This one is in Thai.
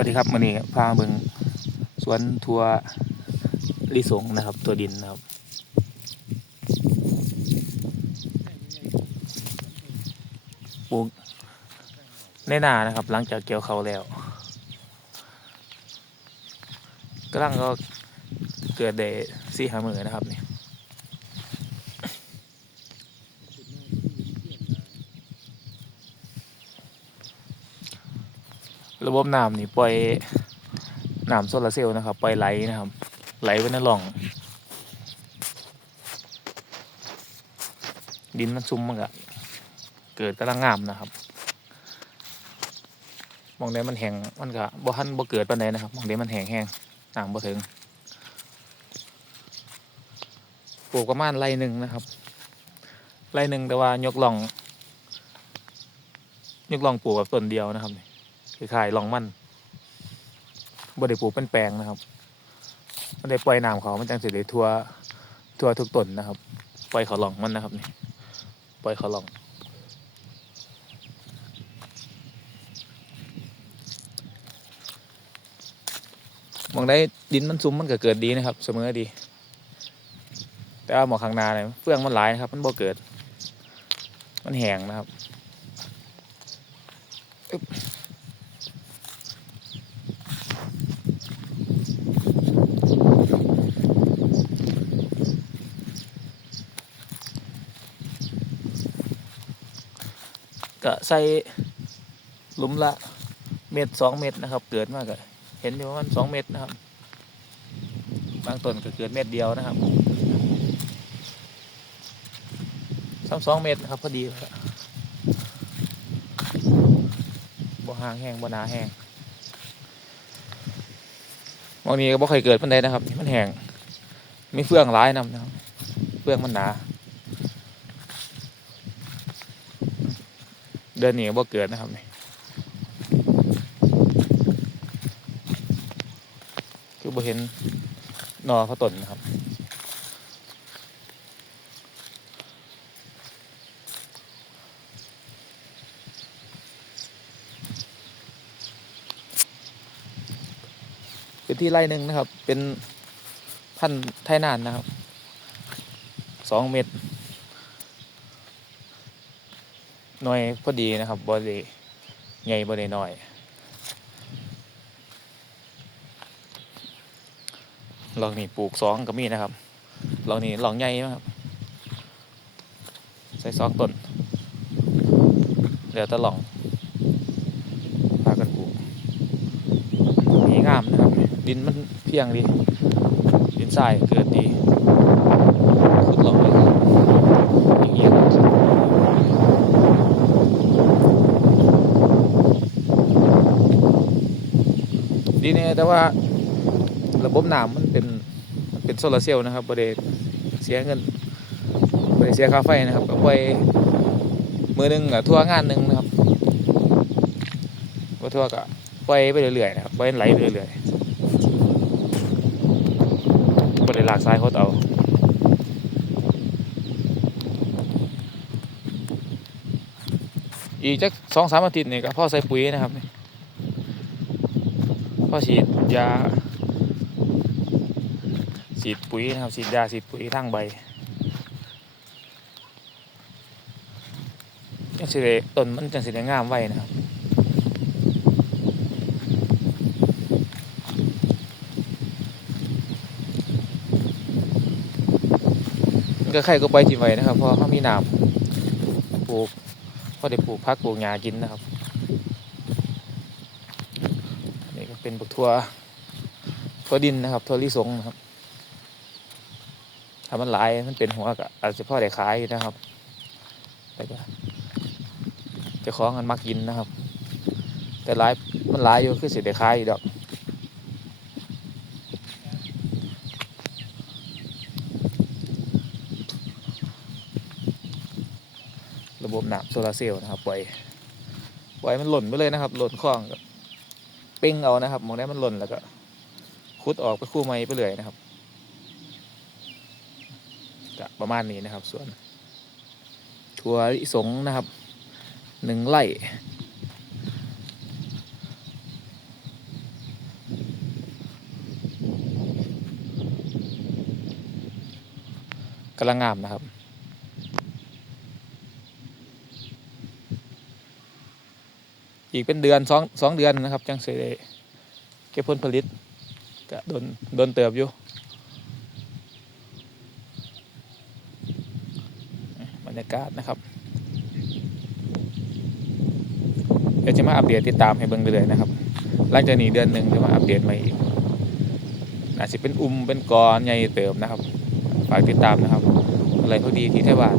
วัสดีครับวันนี้พาเบิงสวนทัวลิสงนะครับ ตัวดินนะครับปลูกในนานะครับ หลังจากเกี่ยวเขาแล้วกำลังก็เกิดได้สี่หามือนะครับนี่ ระบบน้ำนี่ปล่อยน้ำโซลาร์เซลล์นะครับ ปล่อยไหลนะครับ ไหลไว้ในหล่อง ดินมันซุ่มมันก็เกิดกำลังงามนะครับมองได้มันแห้งมันก็บ่ทันบ่เกิดปานใดนะครับมองได้มันแห้งแห้งน้ำบ่ถึงปลูกประมาณไรหนึ่งนะครับไรหนึ่งแต่ว่ายกหล่อง ยกหล่องปลูกแบบต้นเดียวนะครับ คล้ายๆลองมันบ่ได้ปลูกเป็นแปลงนะครับมันได้ปล่อยน้ำเขามันจังสิได้ทั่วทั่วทุกต้นนะครับ ปล่อยเขาลองมันนะครับนี่ปล่อยเขาลองมองได้ดินมันซุ้มมันก็เกิดดีนะครับ เสมอดี แต่ว่าหมอกข้างนาเนี่ยเฟื่องมันหลายนะครับ มันบ่เกิด มันแห้งนะครับ ก็ใส่หลุมละเม็ดสองเม็ดนะครับ เกิดมากก็เห็นอยู่ว่ามันสองเม็ดนะครับ บางต้นก็เกิดเม็ดเดียวนะครับสามสองเม็ดนะครับพอดีบ่ห่างแห้งบ่หนาแห้งบางนี้ก็บ่เคยเกิดปันใดนะครับ มันแห้งมีเฟื่องร้ายนำนะครับ เฟื่องมันหนา เดือนนี้บ่เกิดนะครับนี่คือบ่เห็นนอเขาต้นนะครับเป็นที่ไร่หนึ่งนะครับ เป็นพันธุ์ไทยนานนะครับสองเม็ด หน่วยพอดีนะครับบอดีใหญ่บอดีน้อย ลองนี่ปลูกสองก็มีนะครับ ลองนี่ลองใหญ่นะครับ ใส่สองต้นเดี๋ยวจะลองพากันปลูกมีงามนะครับ ดินมันเพียงดี ดินทรายเกิดดีขุดลองเลยอย่างเงี้ ดีเนี่ยแต่ว่าระบบน้ำมันเป็นมันเป็นโซลาร์เซลล์นะครับบริเสียเงินบริเสียค่าไฟนะครับก็ไปมือหนึงกับทั่วงานหนึ่งนะครับว่าทั่วก็ปล่อยไปเรื่อยๆนะครับปล่อยไหลไปเรื่อยๆบริลากซ้ายเขาเอาอีกจักสองสามอาทิตย์นี่ก็พ่อใส่ปุ๋ยนะครับนี่ พ่อฉีดยาฉีดปุ๋ยนะครับฉีดยาฉีดปุ๋ยทั้งใบจังสิได้ต้นมันจังสิได้งามไว้นะครับก็ใครก็ไปจีไว้นะครับเพราะเขามีน้ำปลูกพอได้ปลูกพักปลูกหญ้ากินนะครับนี่ก็ เป็นบักทัวทั่วดินนะครับทัวลิสงนะครับถ้ามันหลายมันเป็นหัวก็อาจจะพ่อได้ขายอยู่นะครับแต่ก็จะคล้องกันมักกินนะครับ แต่หลายมันหลายอยู่คือเสิได้ขายอยู่ดอกระบบน้ำโซลาเซลล์นะครับปล่อยปล่อยมันหล่นไปเลยนะครับ หล่นคล้องก็ เป้งเอานะครับมองได้มันหล่นแล้วก็คุดออกไปคู่ไม้ไปเลยนะครับก็ประมาณนี้นะครับ ส่วนถั่วลิสงนะครับหนึ่งไร่กำลังงามนะครับ อีกเป็นเดือนสองสองเดือนนะครับ จังเสิได้เก็บผลผลิตก็โดนโดนเติบอยู่บรรยากาศนะครับเดี๋ยวจะมาอัปเดตติดตามให้เบิ่งเรื่อยนะครับหลังจากนี้เดือนหนึ่งจะมาอัปเดตใหม่อีกน่าจะเป็นอุ้มเป็นกอใหญ่เติบนะครับฝากติดตามนะครับ อะไรพอดีที่ไต้หวัน